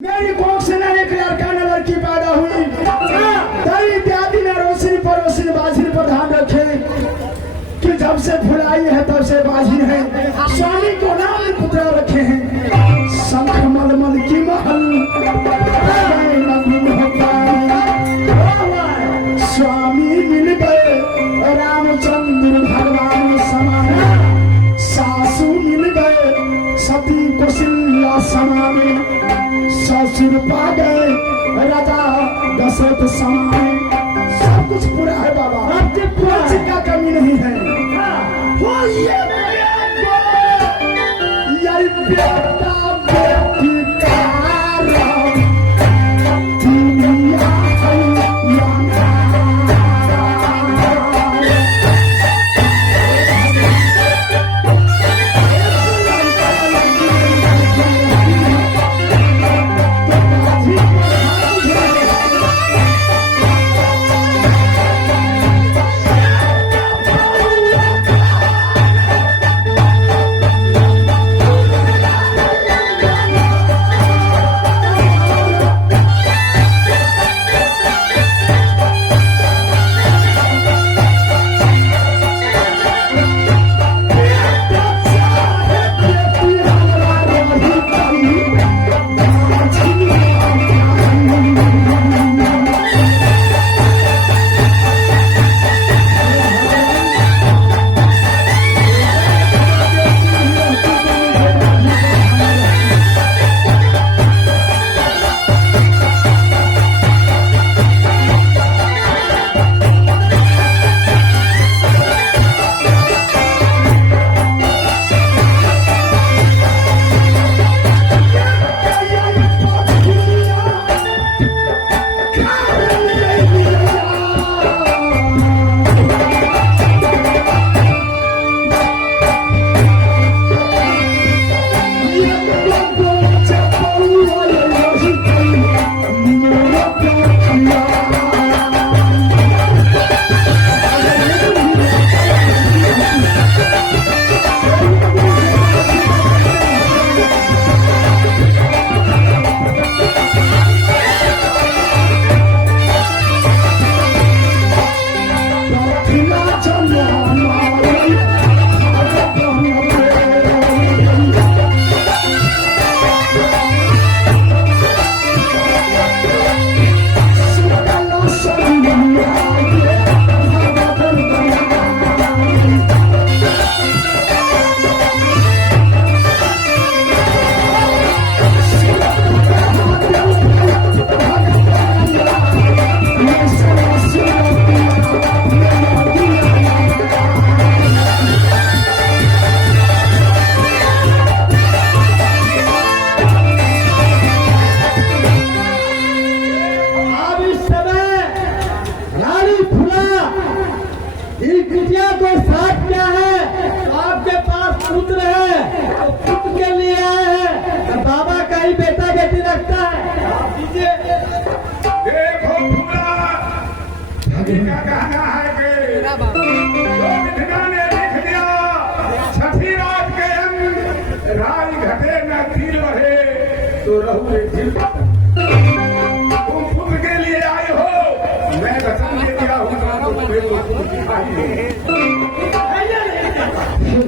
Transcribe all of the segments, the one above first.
मेरी कोख से न एक लड़का न लड़की पैदा हुई। दई इत्यादि न रोशनी पर रोशनी बाजिन पर ध्यान रखे कि जब से फुलाई है तब से बाजिन है। स्वामी को नाम पुत्र रखे हैं, शंख मलमल की महल स्वामी मिल गए रामचंद्र भगवान समान, सासू मिल गए सती कौशल्या समान, ससुर पा गए राजा दशरथ समान। सब कुछ पूरा है बाबा, कोई चीज का कमी नहीं है। हो ये बेटा बेटी का राम दुनिया है याना।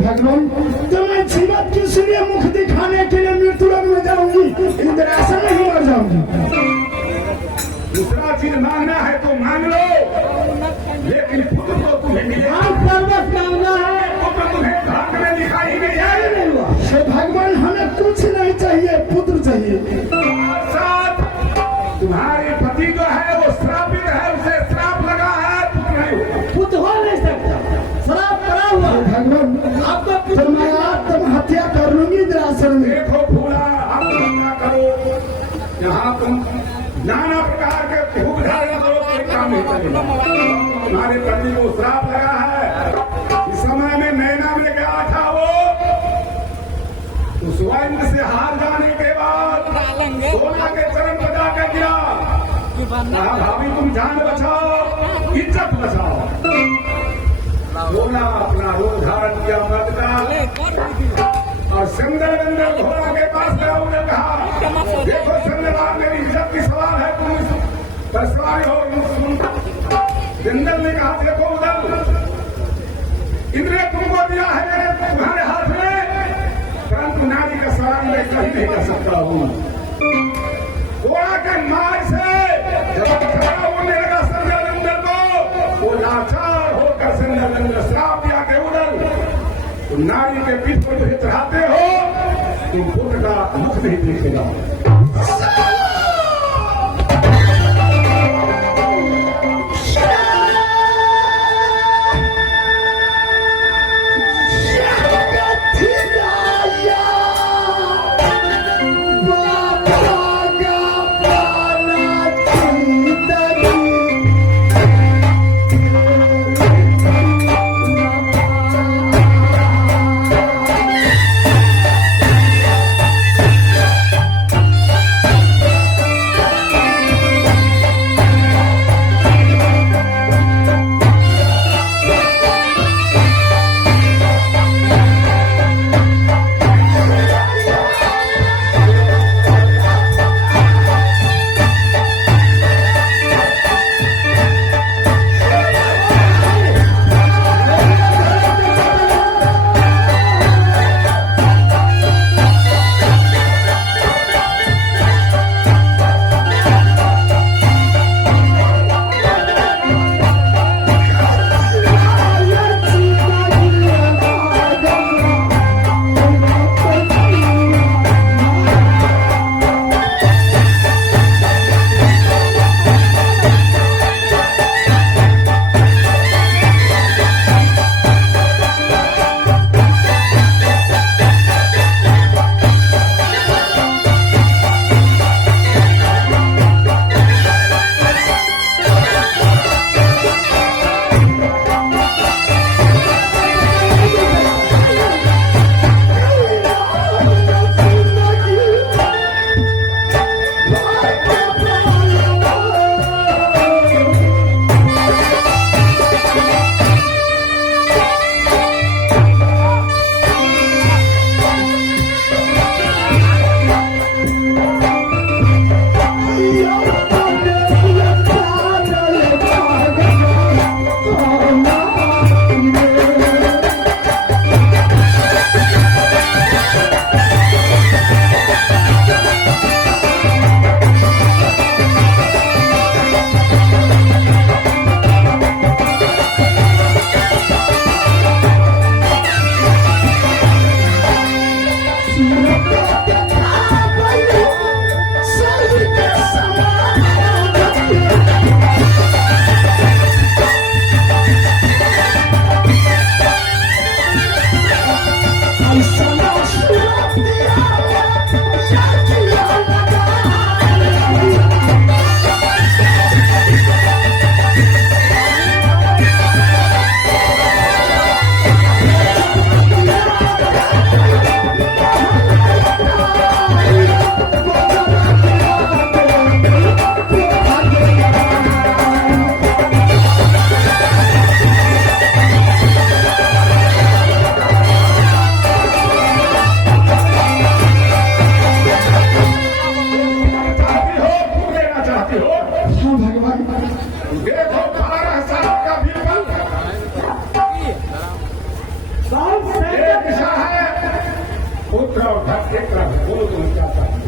भगवान तो मैं जीवन के लिए मुख दिखाने के लिए मृत्यु लोक में जाऊंगी, इंद्रासन नहीं मर जाऊंगी। दूसरा चीज मांगना है तो मांग लो, लेकिन पुत्र तो तुम्हें मिलेगा। पर्वत मांगना है, पुत्र तुम्हें भाग्य में दिखाई नहीं देगा। भगवान हमें कुछ नहीं चाहिए, पुत्र चाहिए। साथ तुम्हारे पति जो है वो श्रापित है, उसे श्राप लगा है, पुत्र नहीं होगा। पुत्र हो नहीं सकता, श्राप पड़ा हुआ। भगवान आपका पुत्र, मैं आत्महत्या कर लूंगी इंद्रासन में। देखो फूला, आत्महत्या करो, यहाँ तुम नाना प्रकार के भूख धारण करो, कोई काम नहीं करेगा। तुम्हारे पति को श्राप लगा है। इस समय में नैना में गया था वो, तो स्वयं से हार जाने के बाद सोना के चरण बजा के गिरा। कहा भाभी तुम जान बचाओ, इज्जत बचाओ। सोना अपना रूप धारण किया मर्द का, और चंद्रनंदन घोड़ा के पास गया, उन्होंने कहा देखो चंद्रलाल मेरी इज्जत की सवाल है, तुम पर सवारी हो। चंदन ने कहा देखो उधर इंद्र ने तुमको दिया है तुम्हारे हाथ में, परंतु नारी का सवाल मैं कहीं नहीं कर सकता हूँ। घोड़ा के मार से जब खड़ा होने लगा चंद्रनंदन को, वो लाचार होकर चंद्रनंदन श्राप दिया के उधर तुम नारी के पीठ पर जो चढ़ाते हो तुम पुत्र का मुख नहीं देखेगा।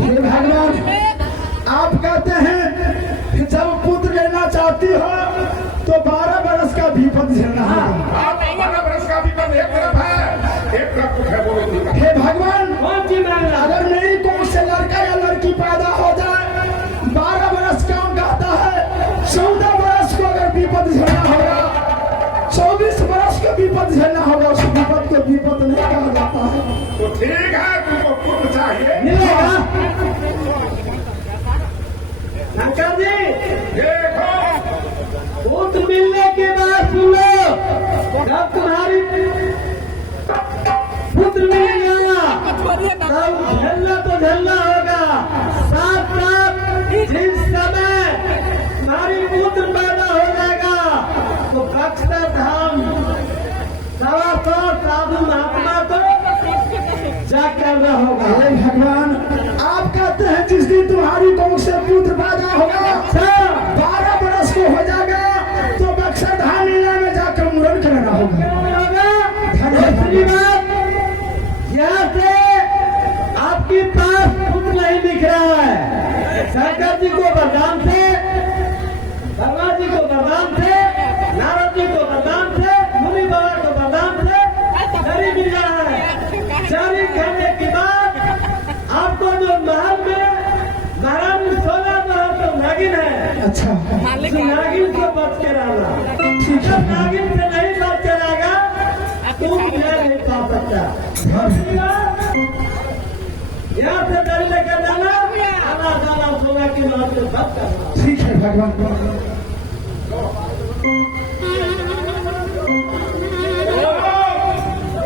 हे भगवान, आप कहते हैं कि जब पुत्र लेना चाहती हो तो 12 बरस का विपद झेलना होगा। 12 बरस का विपद एक तरफ है, एक तरफ कुछ है बोलो। हे भगवान, अगर मेरी कोई से लड़का या लड़की पैदा हो जाए, 12 बरस कौन कहता है, 14 बरस को अगर विपद झेलना होगा, 24 बरस को विपद झेलना होगा, उस विपद को विपद नहीं कहा जाता है। तो ठीक है, तुमको पुत्र चाहिए, मिलेगा। शंकर जी, देखो पुत्र मिलने के बाद सुनो, जब तुम्हारी पुत्र मिलेगा तब झेलना तो झेलना होगा। साथ साथ जिस समय तुम्हारी पुत्र पैदा हो जाएगा तो बक्सर धाम 125 साधु महात्मा को जाकर पुत्र पैदा होगा। अच्छा 12 बरस को हो जाएगा तो बक्सर धाम लीला में जाकर मुरन कराना होगा। दूसरी बात, यहाँ से आपके पास पुत्र नहीं लिख रहा है। शंकर जी को वरदान से, ब्रह्मा जी को वरदान से, नारद जी को वरदान से, मुनि बाबा को वरदान से जारी मिल रहा है। जारी करने के बाद आपको जो महल में महारानी 16 महल तो नागिन है। अच्छा उस नागिन को बच के रहना। ठीक है। अगर नागिन से नहीं बच के रहेगा तो न्याय नहीं पा सकता। यहाँ से डर लेकर जाना, आना जाना सोना की बात को बच करना। ठीक है भगवान।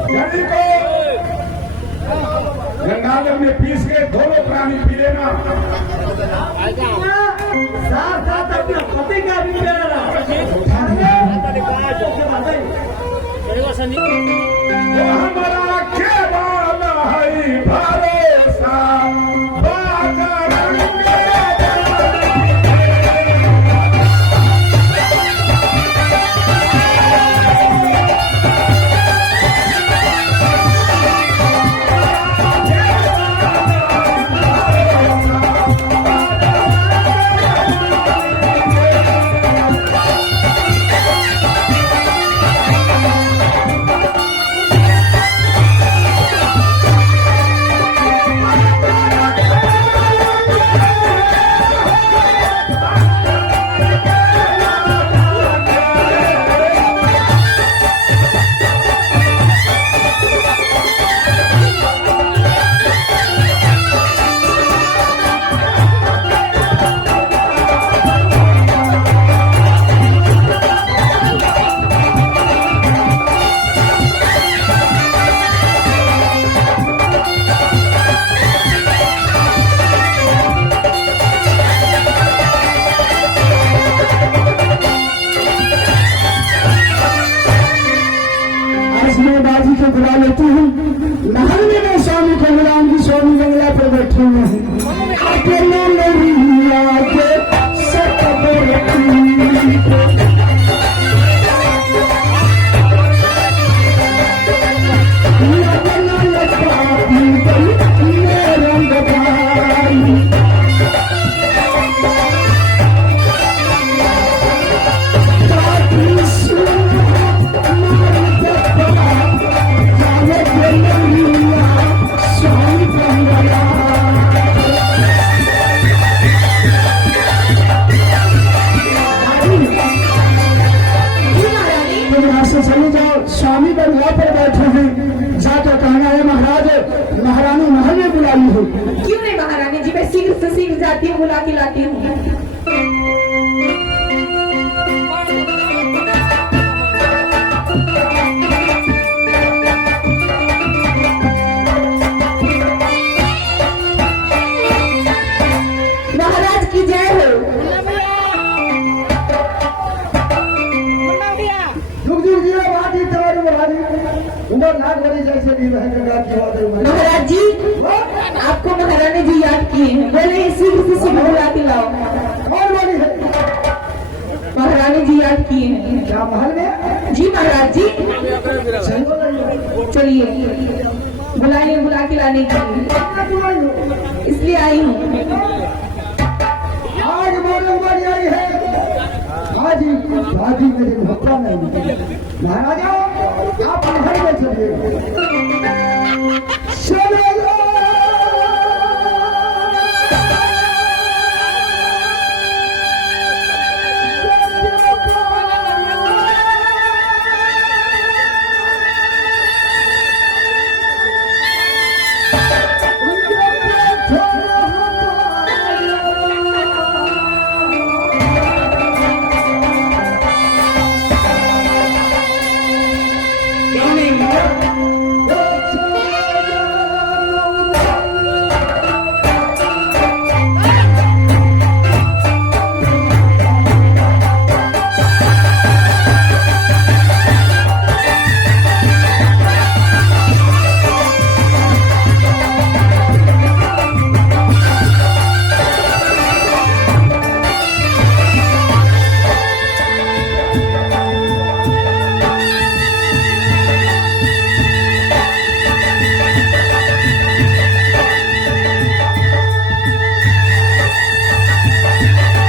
जड़ी को गंगाजल में पीस के दोनों प्राणी पी लेना। साथ साथ अपने पति का भी लेना। हमारा केवल है भरोसा बाजारंग बुला लेती हूँ। महल में मैं स्वामी को बुलाऊंगी। स्वामी बंगला पे बैठे हुए हैं। अकेले लोरिया के चले जाओ। स्वामी बंगला पर बैठे हैं। जाकर कहना है महाराज महारानी महल में बुलाई हो। क्यों नहीं महारानी जी, मैं शीघ्र से शीघ्र जाती हूँ, बुला के लाती हूँ। महाराज की जय हो। महाराज जी आपको महारानी जी याद किए हैं, बोले शीघ्र से शीघ्र बुला के लाओ। और बोली है महारानी जी याद किए हैं। क्या महल में? जी महाराज जी चलिए बुलाइए, बुला के लाने के लिए इसलिए आई हूँ। आज बोले बड़ी आई है। हाजी हाजी मेरे भक्ता नहीं। महाराजा आप महल में चलिए।